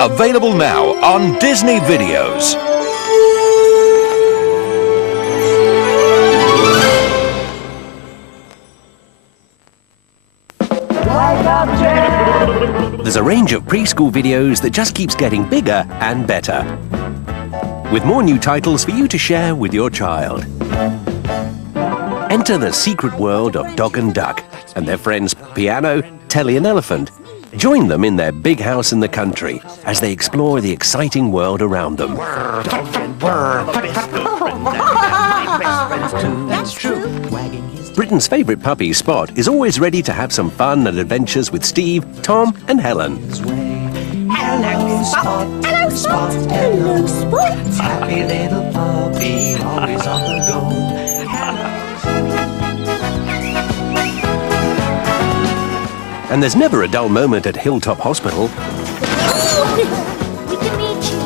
Available now on Disney Videos. There's a range of preschool videos that just keeps getting bigger and better, with more new titles for you to share with your child. Enter the secret world of Dog and Duck and their friends Piano, Telly and Elephant. Join them in their big house in the country as they explore the exciting world around them. That's true. Britain's favourite puppy, Spot, is always ready to have some fun and adventures with Steve, Tom and Helen. Hello, Spot. Hello, Spot. Hello, Spot. Happy little puppy, always on the go. And there's never a dull moment at Hilltop Hospital. We can meet you,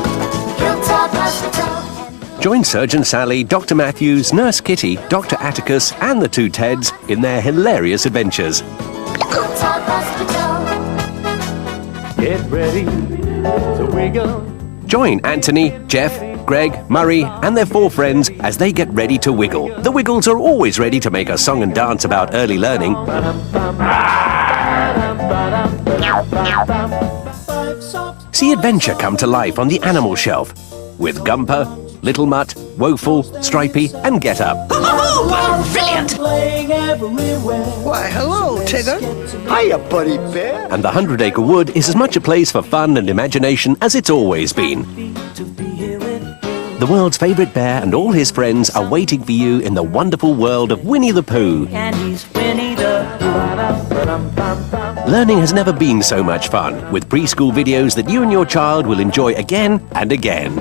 Hilltop Hospital. Join Surgeon Sally, Dr. Matthews, Nurse Kitty, Dr. Atticus and the two Teds in their hilarious adventures. Hilltop Hospital. Get ready to wiggle. Join Anthony, Jeff, Greg, Murray and their 4 friends as they get ready to wiggle. The Wiggles are always ready to make a song and dance about early learning. See adventure come to life on the animal shelf with Gumper, Little Mutt, Woeful, Stripey and Get Up. Oh, brilliant! Why, hello, Tigger. Hiya, Buddy Bear. And the 100-Acre Wood is as much a place for fun and imagination as it's always been. The world's favourite bear and all his friends are waiting for you in the wonderful world of Winnie the Pooh. And he's Winnie the Pooh. Learning has never been so much fun, with preschool videos that you and your child will enjoy again and again.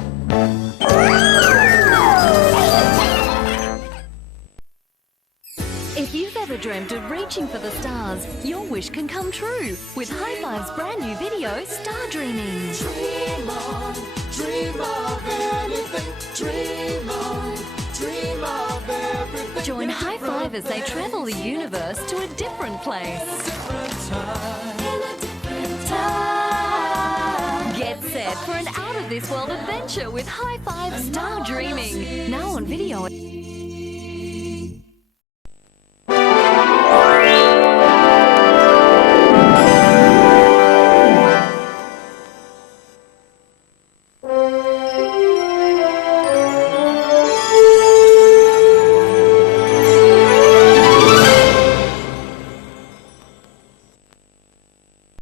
If you've ever dreamt of reaching for the stars, your wish can come true with Hi-5's brand new video, Star Dreaming. Dream on, dream of anything, dream on, dream of everything. Join Hi-5 as they travel the universe to a different place. Get set for an out-of-this-world adventure with Hi-5 Star Dreaming. Now on video.